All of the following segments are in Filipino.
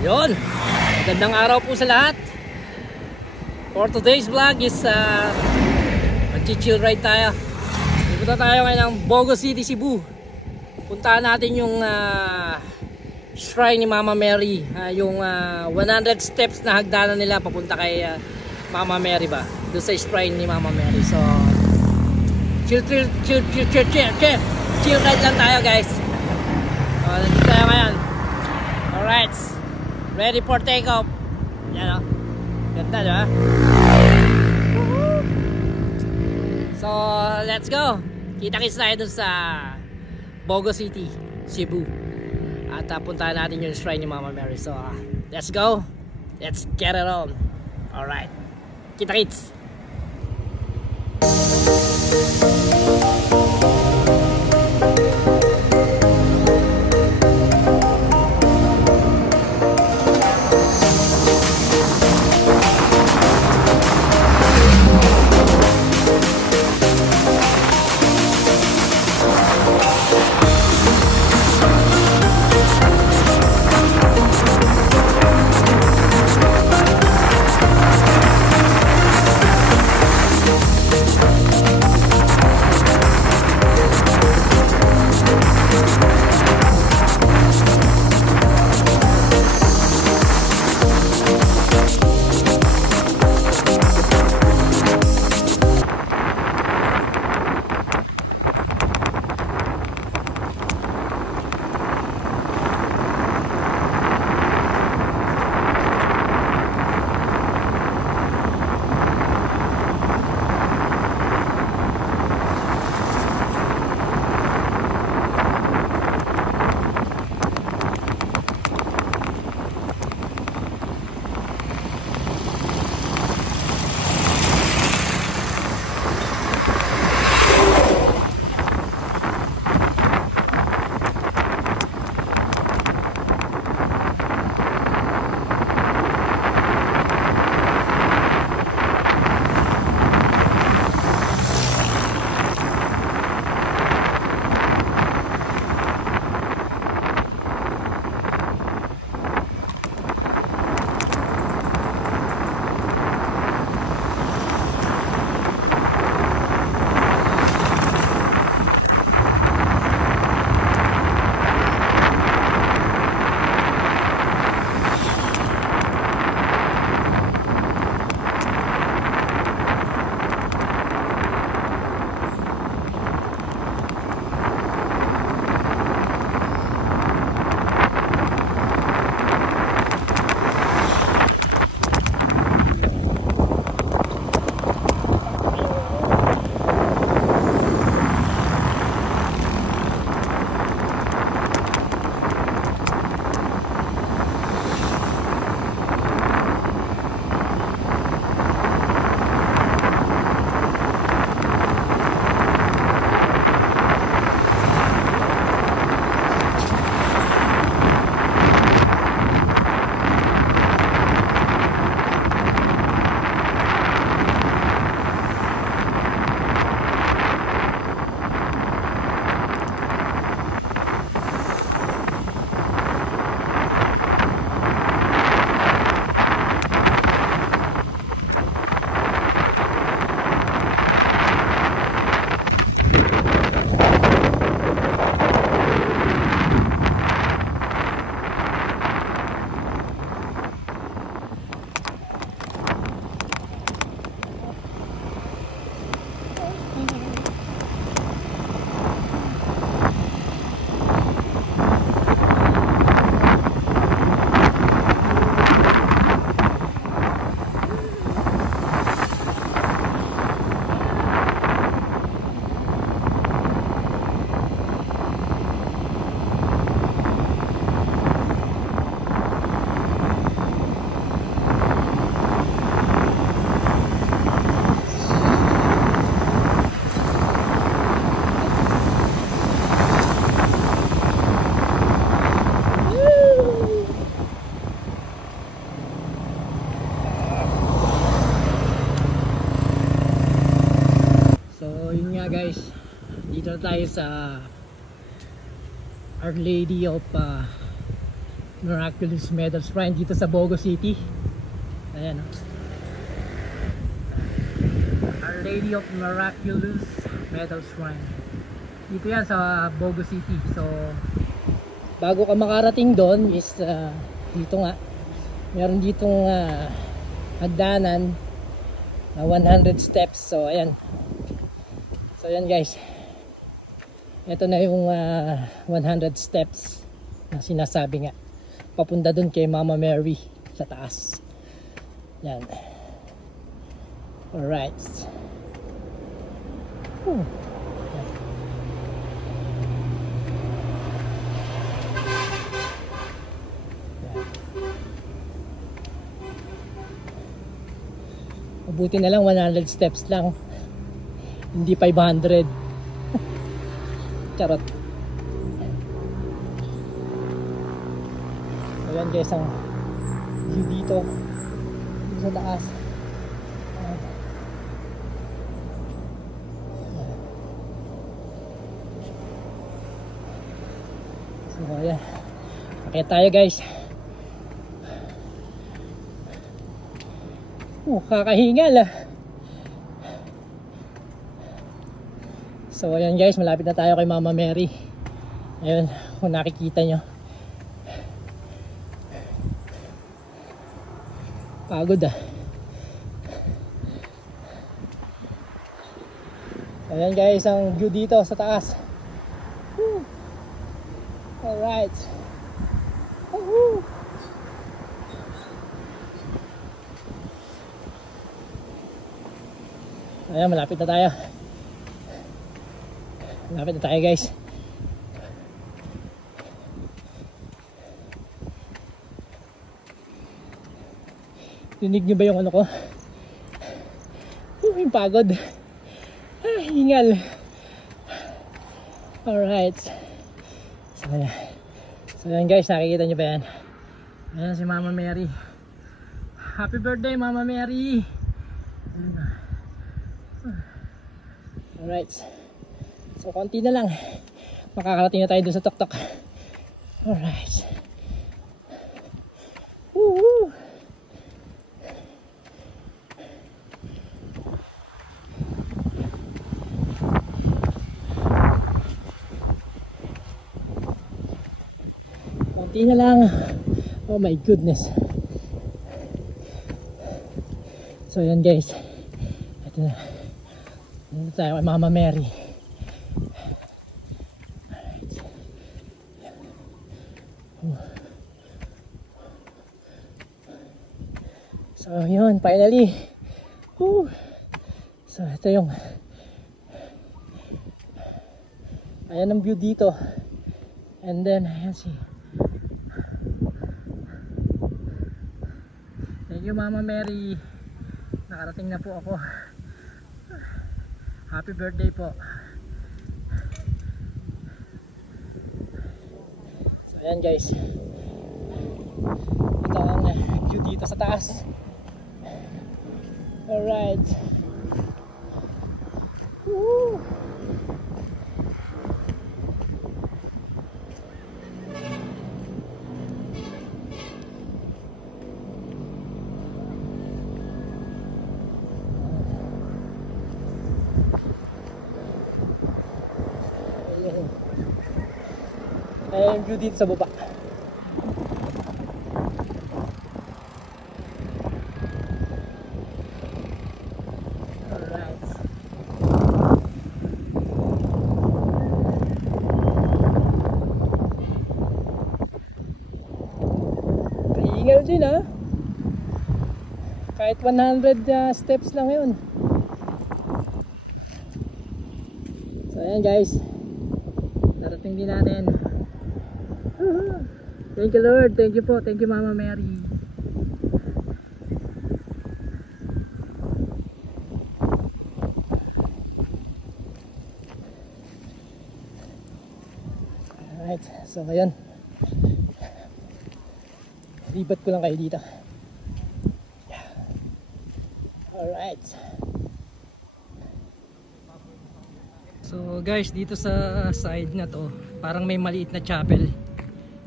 Yun, magandang araw po sa lahat. For today's vlog is mag-chill ride tayo. Pupunta tayo ngayon ng Bogo City, Cebu. Puntahan natin yung shrine ni Mama Mary, yung 100 steps na hagdanan nila papunta kay Mama Mary ba, doon sa shrine ni Mama Mary. So chill ride lang tayo, guys. Nandito tayo ngayon. Alright, ready for takeoff. Yan o, ganda, diba? So let's go. Kita-kits tayo dun sa Bogo City, Cebu. At puntahan natin yung shrine ni Mama Mary. So let's go. Let's get it on. Alright, kita-kits. Dito tayo sa Our Lady of Miraculous Medal Shrine dito sa Bogo City. Ayan, Our Lady of Miraculous Medal Shrine. Dito yan sa Bogo City. So bago ka makarating doon is dito nga meron ditong hagdanan na 100 steps. So ayan. So ayan guys, ito na yung 100 steps na sinasabi nga papunta dun kay Mama Mary sa taas. Yan. Alright. Yan. Mabuti na lang 100 steps lang, hindi 500. Charot. Ayan guys ang view dito sa taas. So ayan, akit tayo guys. Kakahingal So ayan guys, malapit na tayo kay Mama Mary. Ayun, kung nakikita nyo, pagod Ayan guys ang view dito sa taas. Alright. Ayan, malapit na tayo. Malapit na tayo guys. Rinig nyo ba yung ano ko? Yung pagod. Hingal. Alright. So yan guys, nakikita nyo ba yan? Ayan si Mama Mary. Happy birthday Mama Mary. Alright. So konti na lang, makakarating na tayo dun sa tuktok. Alright. Woo! Konti na lang. Oh my goodness. So yan guys, ito na. Dito tayo kay Mama Mary. So yun, finally. So ito yung ayan ang view dito. And then ayan si thank you Mama Mary. Nakarating na po ako. Happy birthday po. So ayan guys, ito ang view dito sa taas. Alright. Woo! Ayan yung view dito sa baba. Alright. Kahingal din kahit 100 steps lang yun. So ayan guys, darating din natin. Thank you Lord, thank you po, thank you Mama Mary. Alright, so ngayon libat ko lang kayo dito. Alright. So guys, dito sa side na to parang may maliit na chapel.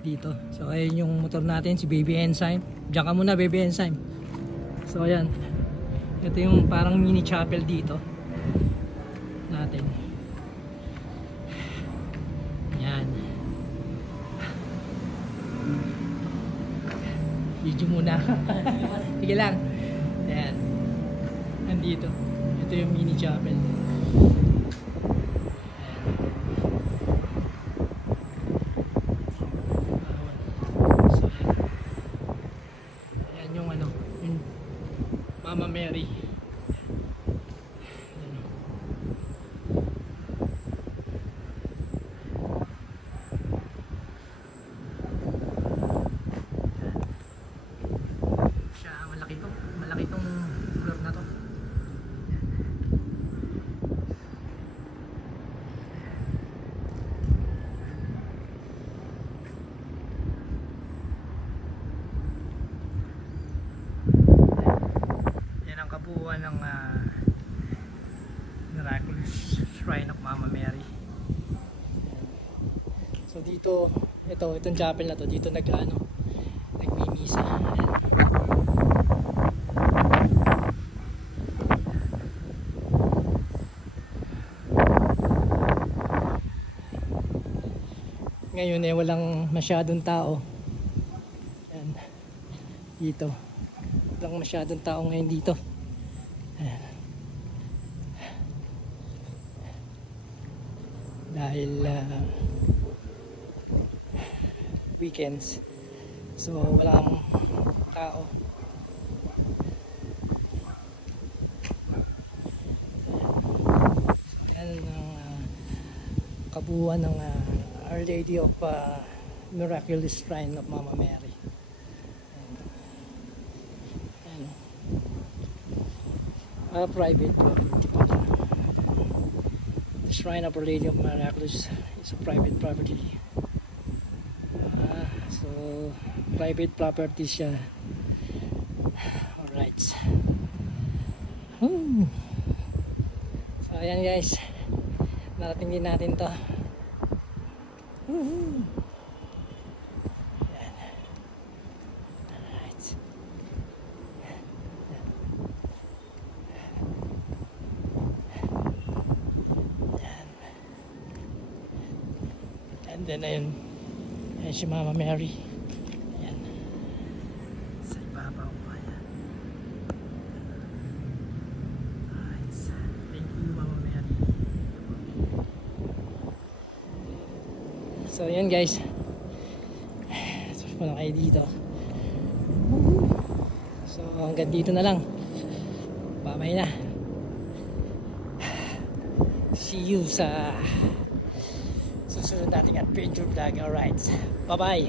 dito. So ayun yung motor natin, si Baby Enzyme. Diyan ka muna, Baby Enzyme. So ayan, ito yung parang mini chapel dito natin. Yan. Video muna. Sige lang. Ayan. Nandito. Ito yung mini chapel. Mama Mary. Siya, malaki to. Malaki tong floor na to. Kabuuan ng Miraculous Shrine of Mama Mary. So dito, itong chapel na to, dito nagmimisa. Ngayon walang masyadong tao. Ayan. Dito walang masyadong tao ngayon dito. Dahil weekends, so walang tao. Yan ang kabuuan ng Our Lady of Miraculous Shrine of Mama Mary. Private property pala. The Shrine of Our Lady of Miraculous is a private property. So private property siya. Alright. So ayan guys, narating din natin to. And then ayun si Mama Mary. Ayan. Sa ibabaw. Ayan. Alright. Thank you, Mama Mary. So ayan guys. So wala kayo dito. So hanggang dito na lang. Bye-bye na. See you sa susunod nating adventure vlog. Alright, bye bye.